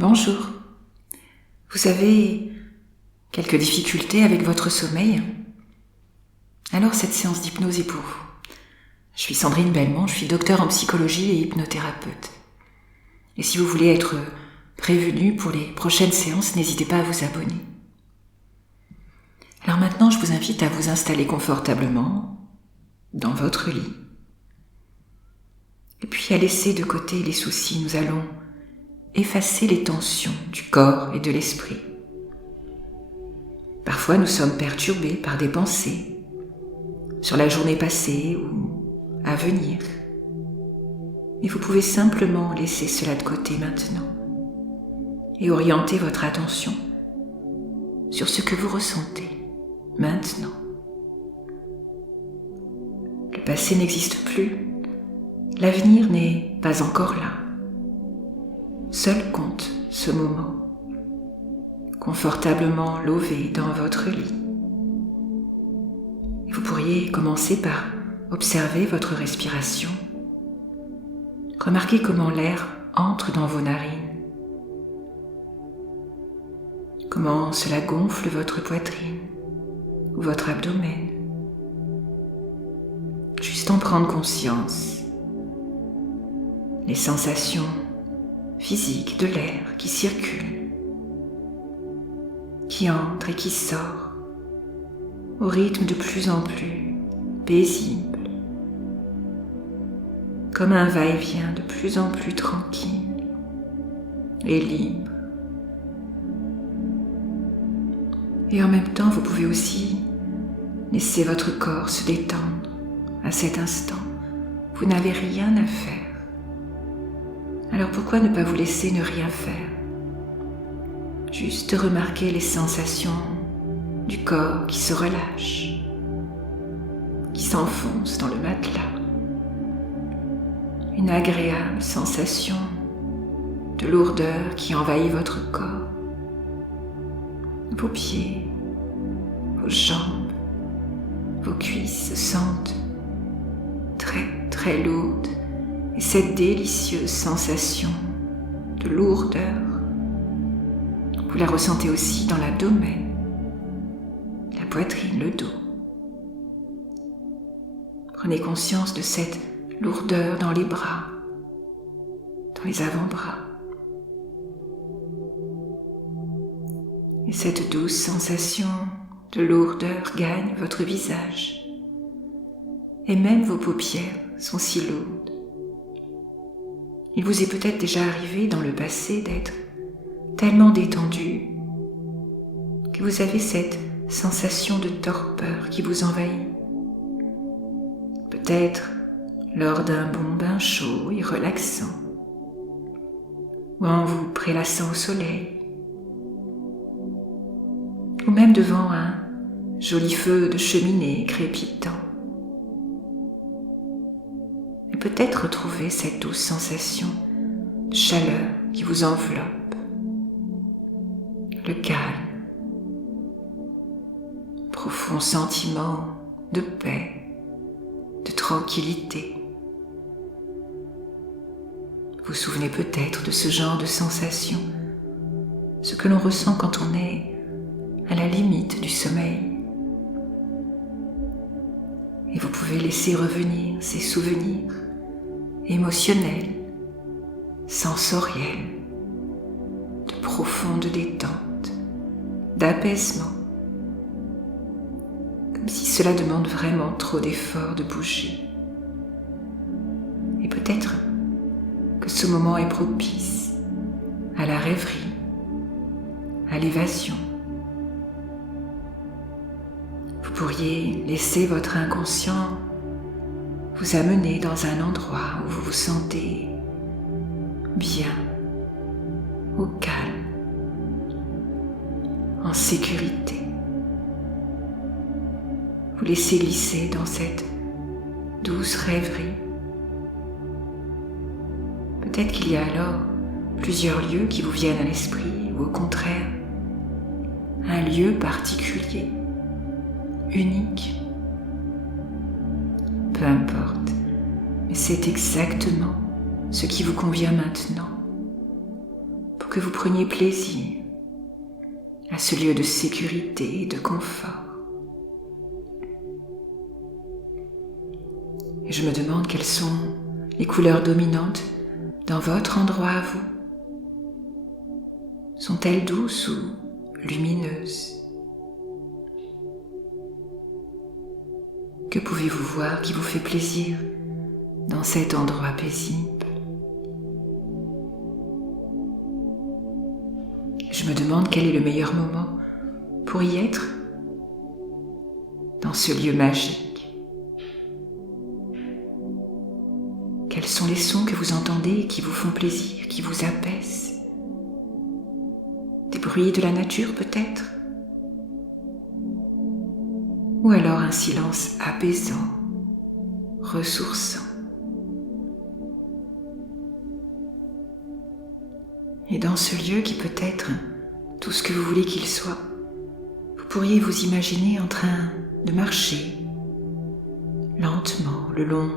Bonjour. Vous avez quelques difficultés avec votre sommeil? Alors cette séance d'hypnose est pour vous. Je suis Sandrine Belmont, je suis docteure en psychologie et hypnothérapeute. Et si vous voulez être prévenu pour les prochaines séances, n'hésitez pas à vous abonner. Alors maintenant, je vous invite à vous installer confortablement dans votre lit. Et puis à laisser de côté les soucis. Nous allons effacer les tensions du corps et de l'esprit. Parfois, nous sommes perturbés par des pensées sur la journée passée ou à venir. Et vous pouvez simplement laisser cela de côté maintenant et orienter votre attention sur ce que vous ressentez maintenant. Le passé n'existe plus, l'avenir n'est pas encore là. Seul compte ce moment, confortablement lové dans votre lit. Et vous pourriez commencer par observer votre respiration. Remarquez comment l'air entre dans vos narines, comment cela gonfle votre poitrine ou votre abdomen. Juste en prendre conscience. Les sensations physique de l'air qui circule, qui entre et qui sort au rythme de plus en plus paisible, comme un va-et-vient de plus en plus tranquille et libre. Et en même temps, vous pouvez aussi laisser votre corps se détendre à cet instant. Vous n'avez rien à faire. Alors pourquoi ne pas vous laisser ne rien faire? Juste remarquer les sensations du corps qui se relâche, qui s'enfonce dans le matelas. Une agréable sensation de lourdeur qui envahit votre corps, vos pieds, vos jambes, vos cuisses se sentent très lourdes. Et cette délicieuse sensation de lourdeur, vous la ressentez aussi dans l'abdomen, la poitrine, le dos. Prenez conscience de cette lourdeur dans les bras, dans les avant-bras. Et cette douce sensation de lourdeur gagne votre visage. Et même vos paupières sont si lourdes. Il vous est peut-être déjà arrivé dans le passé d'être tellement détendu que vous avez cette sensation de torpeur qui vous envahit. Peut-être lors d'un bon bain chaud et relaxant, ou en vous prélassant au soleil, ou même devant un joli feu de cheminée crépitant. Peut-être retrouver cette douce sensation de chaleur qui vous enveloppe, le calme, profond sentiment de paix, de tranquillité. Vous vous souvenez peut-être de ce genre de sensation, ce que l'on ressent quand on est à la limite du sommeil. Et vous pouvez laisser revenir ces souvenirs émotionnel, sensoriel, de profonde détente, d'apaisement, comme si cela demande vraiment trop d'efforts de bouger. Et peut-être que ce moment est propice à la rêverie, à l'évasion. Vous pourriez laisser votre inconscient vous amener dans un endroit où vous vous sentez bien, au calme, en sécurité. Vous laissez glisser dans cette douce rêverie. Peut-être qu'il y a alors plusieurs lieux qui vous viennent à l'esprit, ou au contraire, un lieu particulier, unique. Peu importe, mais c'est exactement ce qui vous convient maintenant pour que vous preniez plaisir à ce lieu de sécurité et de confort. Et je me demande quelles sont les couleurs dominantes dans votre endroit à vous. Sont-elles douces ou lumineuses? Que pouvez-vous voir qui vous fait plaisir dans cet endroit paisible? Je me demande quel est le meilleur moment pour y être dans ce lieu magique. Quels sont les sons que vous entendez et qui vous font plaisir, qui vous apaisent? Des bruits de la nature peut-être? Ou alors un silence apaisant, ressourçant. Et dans ce lieu qui peut être tout ce que vous voulez qu'il soit, vous pourriez vous imaginer en train de marcher lentement le long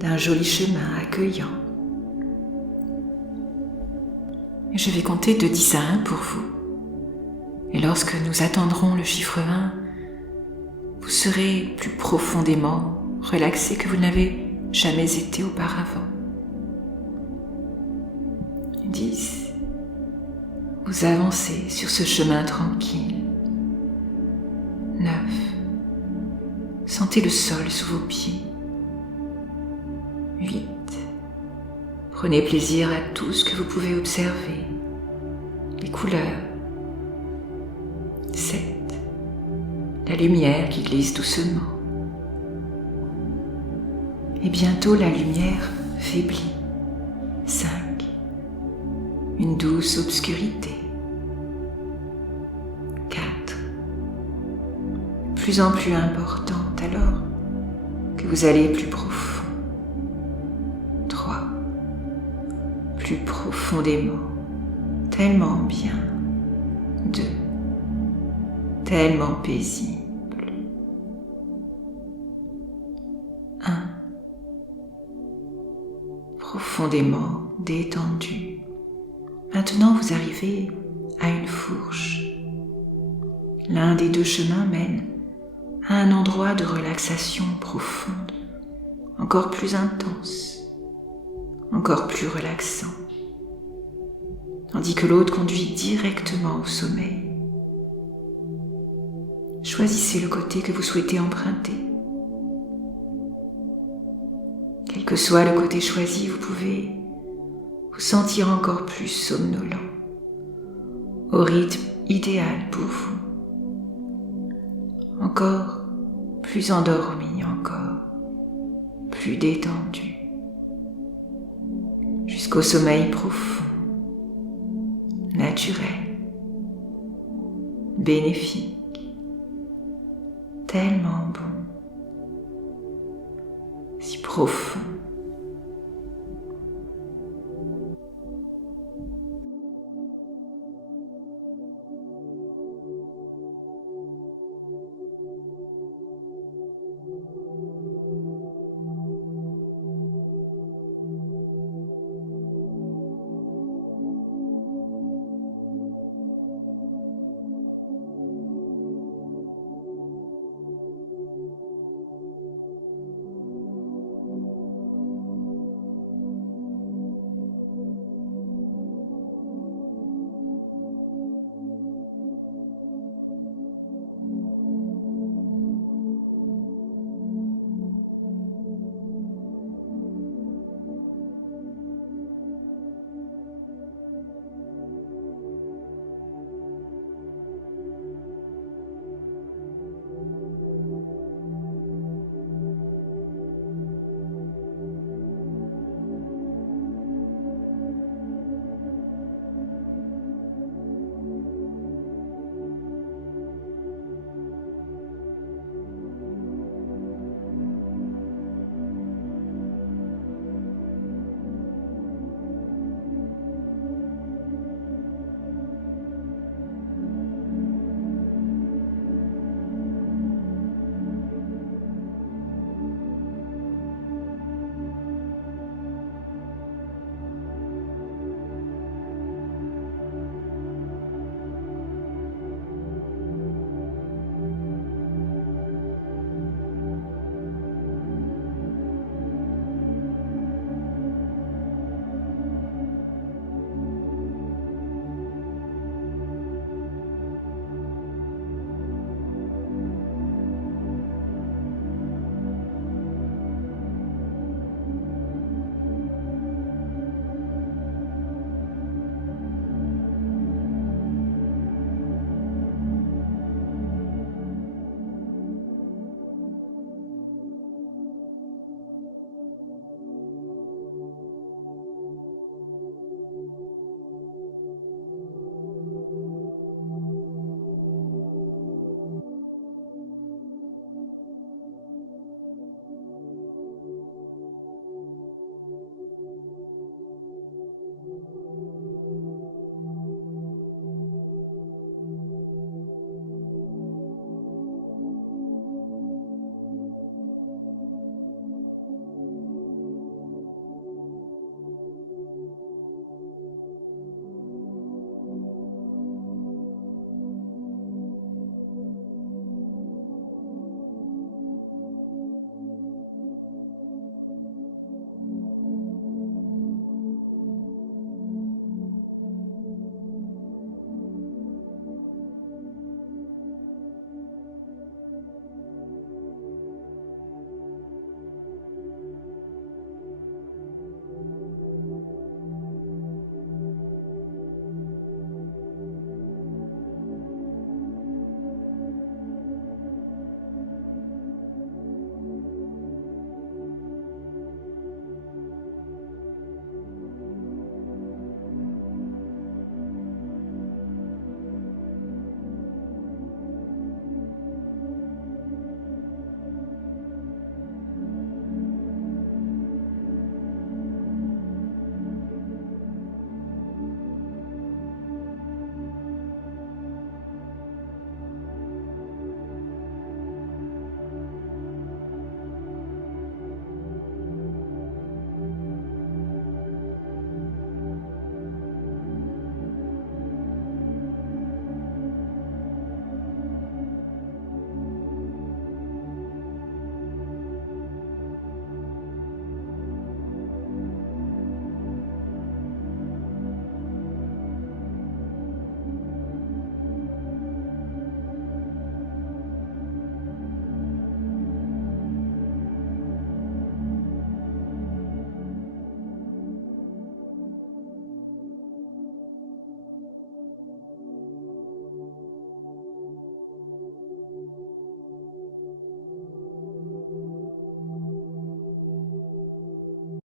d'un joli chemin accueillant. Et je vais compter de 10 à 1 pour vous. Et lorsque nous atteindrons le chiffre 1, vous serez plus profondément relaxé que vous n'avez jamais été auparavant. 10. Vous avancez sur ce chemin tranquille. 9. Sentez le sol sous vos pieds. 8. Prenez plaisir à tout ce que vous pouvez observer, les couleurs. 7. La lumière qui glisse doucement. Et bientôt la lumière faiblit. 5. Une douce obscurité. 4. De plus en plus importante alors que vous allez plus profond. 3. Plus profondément, tellement bien. 2. Tellement paisible. 1. Profondément détendu. Maintenant, vous arrivez à une fourche. L'un des deux chemins mène à un endroit de relaxation profonde, encore plus intense, encore plus relaxant, tandis que l'autre conduit directement au sommeil. Choisissez le côté que vous souhaitez emprunter. Quel que soit le côté choisi, vous pouvez vous sentir encore plus somnolent, au rythme idéal pour vous. Encore plus endormi, encore plus détendu, jusqu'au sommeil profond, naturel, bénéfique, tellement bon, si profond,